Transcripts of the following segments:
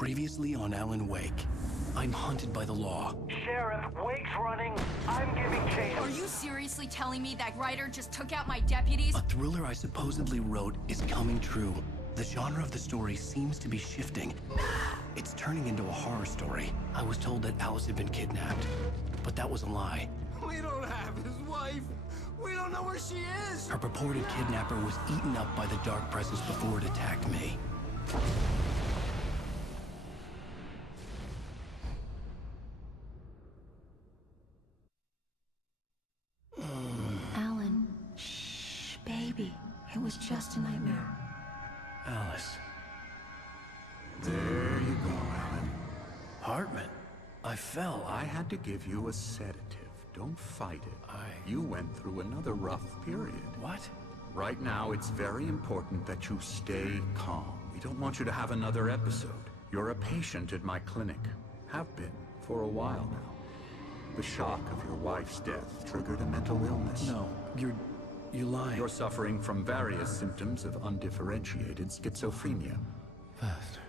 Previously on Alan Wake. I'm hunted by the law. Sheriff, Wake's running. I'm giving chase. Are you seriously telling me that writer just took out my deputies? A thriller I supposedly wrote is coming true. The genre of the story seems to be shifting. It's turning into a horror story. I was told that Alice had been kidnapped, but that was a lie. We don't have his wife. We don't know where she is. Her purported kidnapper was eaten up by the dark presence before it attacked me. Alan, shh, baby. It was just a nightmare. Alice. There you go, Alan. Hartman. I fell. I had to give you a sedative. Don't fight it. You went through another rough period. What? Right now, it's very important that you stay calm. We don't want you to have another episode. You're a patient at my clinic. Have been for a while now. The shock of your wife's death triggered a mental illness. No, you're lying. You're suffering from various symptoms of undifferentiated schizophrenia. Bastard.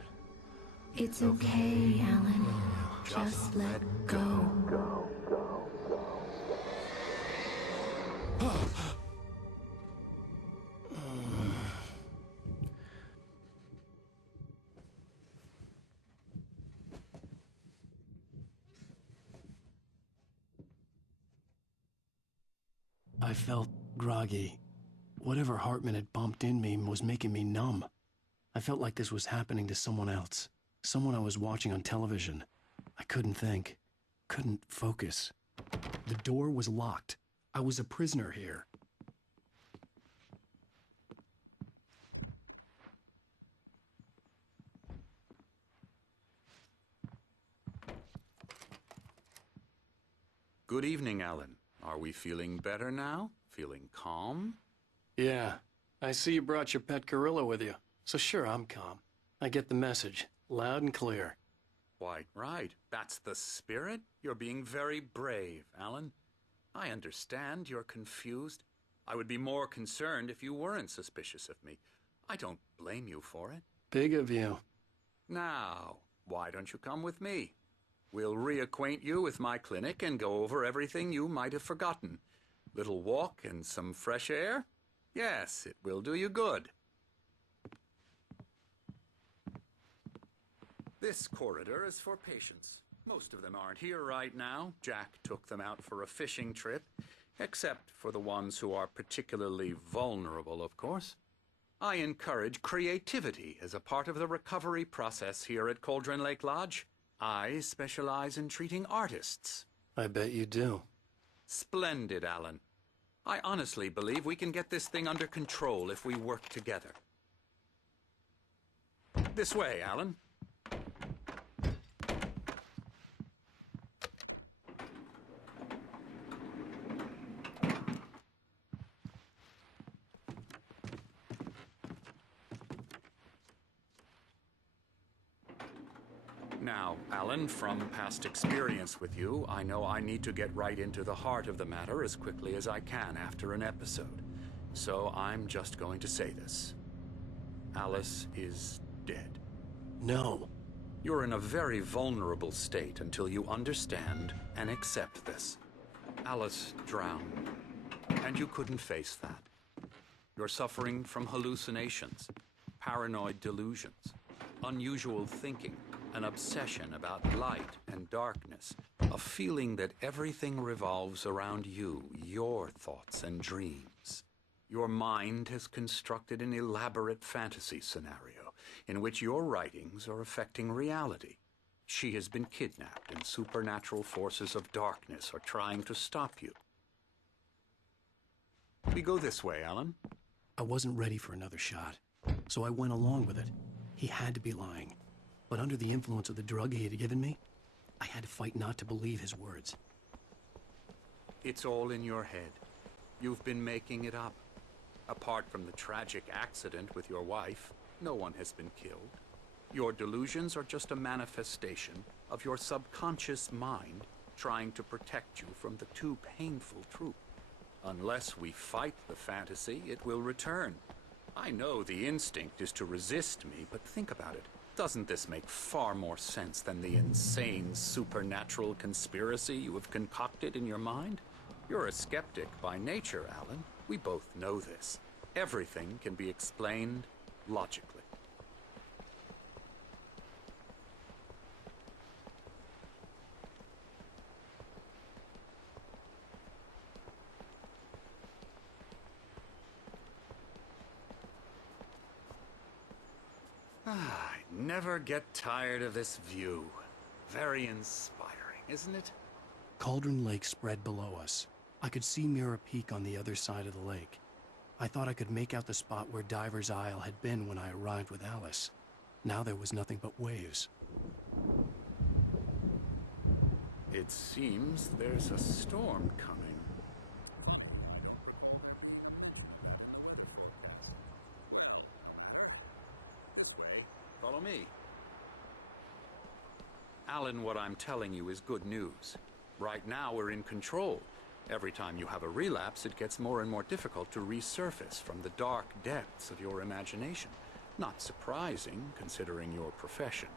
It's okay, Alan. Just let go. I felt groggy. Whatever Hartman had bumped in me was making me numb. I felt like this was happening to someone else. Someone I was watching on television. I couldn't think. Couldn't focus. The door was locked. I was a prisoner here. Good evening, Alan. Are we feeling better now? Feeling calm? Yeah. I see you brought your pet gorilla with you. So sure, I'm calm. I get the message. Loud and clear. Quite right. That's the spirit. You're being very brave, Alan. I understand you're confused. I would be more concerned if you weren't suspicious of me. I don't blame you for it. Big of you. Now, why don't you come with me? We'll reacquaint you with my clinic and go over everything you might have forgotten. Little walk and some fresh air? Yes, it will do you good. This corridor is for patients. Most of them aren't here right now. Jack took them out for a fishing trip, except for the ones who are particularly vulnerable, of course. I encourage creativity as a part of the recovery process here at Cauldron Lake Lodge. I specialize in treating artists. I bet you do. Splendid, Alan. I honestly believe we can get this thing under control if we work together. This way, Alan. Now, Alan, from past experience with you, I know I need to get right into the heart of the matter as quickly as I can after an episode. So I'm just going to say this. Alice is dead. No. You're in a very vulnerable state until you understand and accept this. Alice drowned, and you couldn't face that. You're suffering from hallucinations, paranoid delusions, unusual thinking, an obsession about light and darkness, a feeling that everything revolves around you, your thoughts and dreams. Your mind has constructed an elaborate fantasy scenario in which your writings are affecting reality. She has been kidnapped and supernatural forces of darkness are trying to stop you. We go this way, Alan. I wasn't ready for another shot, so I went along with it. He had to be lying. But under the influence of the drug he had given me, I had to fight not to believe his words. It's all in your head. You've been making it up. Apart from the tragic accident with your wife, no one has been killed. Your delusions are just a manifestation of your subconscious mind trying to protect you from the too painful truth. Unless we fight the fantasy, it will return. I know the instinct is to resist me, but think about it. Doesn't this make far more sense than the insane supernatural conspiracy you have concocted in your mind? You're a skeptic by nature, Alan. We both know this. Everything can be explained logically. I never get tired of this view. Very inspiring, isn't it? Cauldron Lake spread below us. I could see Mirror Peak on the other side of the lake. I thought I could make out the spot where Diver's Isle had been when I arrived with Alice. Now there was nothing but waves. It seems there's a storm coming. This way. Follow me. Alan, what I'm telling you is good news. Right now, we're in control. Every time you have a relapse, it gets more and more difficult to resurface from the dark depths of your imagination. Not surprising, considering your profession.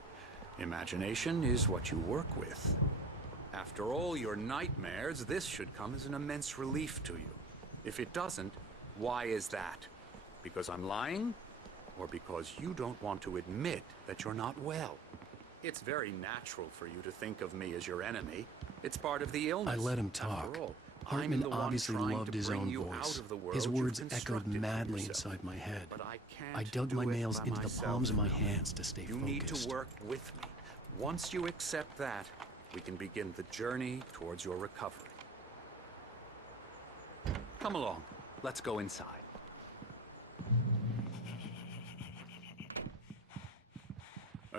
Imagination is what you work with. After all your nightmares, this should come as an immense relief to you. If it doesn't, why is that? Because I'm lying? Or because you don't want to admit that you're not well? It's very natural for you to think of me as your enemy. It's part of the illness. I let him talk. After all, Hartman I'm the one obviously trying loved to his bring own you voice. out of the world His you've words echoed constructed for madly yourself. inside my head. But I can't I dug do my it nails by into the myself. palms of my hands to stay You focused. need to work with me. Once you accept that, we can begin the journey towards your recovery. Come along. Let's go inside.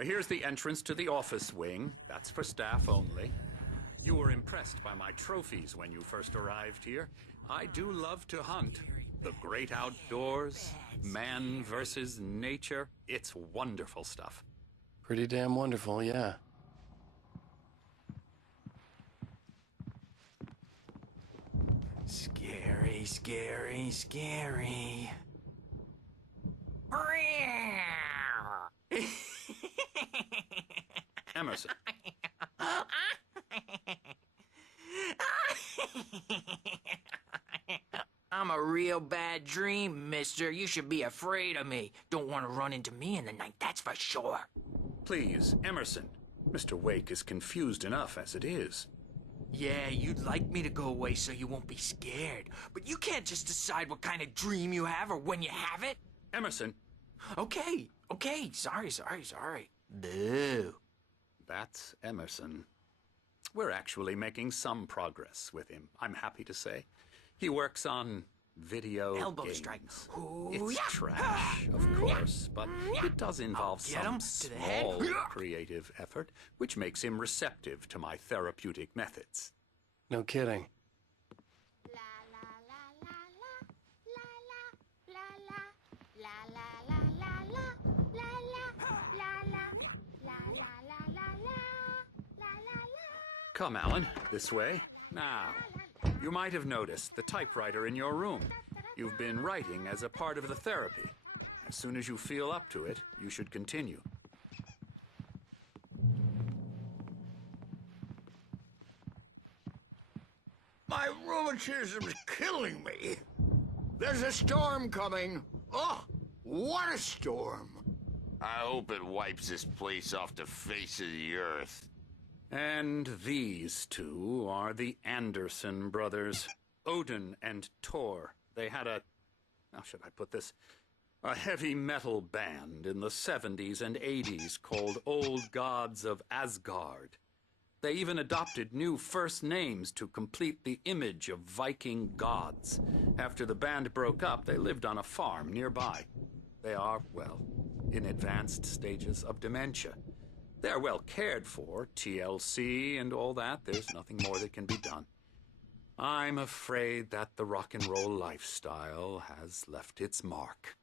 Here's the entrance to the office wing. That's for staff only. You were impressed by my trophies when you first arrived here. I do love to hunt. The great outdoors, man versus nature. It's wonderful stuff. Pretty damn wonderful, yeah. Scary, scary, scary. Emerson. I'm a real bad dream, mister. You should be afraid of me. Don't want to run into me in the night, that's for sure. Please, Emerson. Mr. Wake is confused enough as it is. Yeah, you'd like me to go away so you won't be scared. But you can't just decide what kind of dream you have or when you have it. Emerson. Okay, sorry. Boo. That's Emerson. We're actually making some progress with him, I'm happy to say. He works on video Elbow games. strike. It's trash, of course, but it does involve Get him some to the head. small creative effort, which makes him receptive to my therapeutic methods. No kidding. Come, Alan, this way. Now, you might have noticed the typewriter in your room. You've been writing as a part of the therapy. As soon as you feel up to it, you should continue. My rheumatism's killing me. There's a storm coming. Oh, what a storm. I hope it wipes this place off the face of the earth. And these two are the Anderson brothers, Odin and Thor. They had how should I put this? A heavy metal band in the 70s and 80s called Old Gods of Asgard. They even adopted new first names to complete the image of Viking gods. After the band broke up, they lived on a farm nearby. They are, well, in advanced stages of dementia. They're well cared for, TLC and all that. There's nothing more that can be done. I'm afraid that the rock and roll lifestyle has left its mark.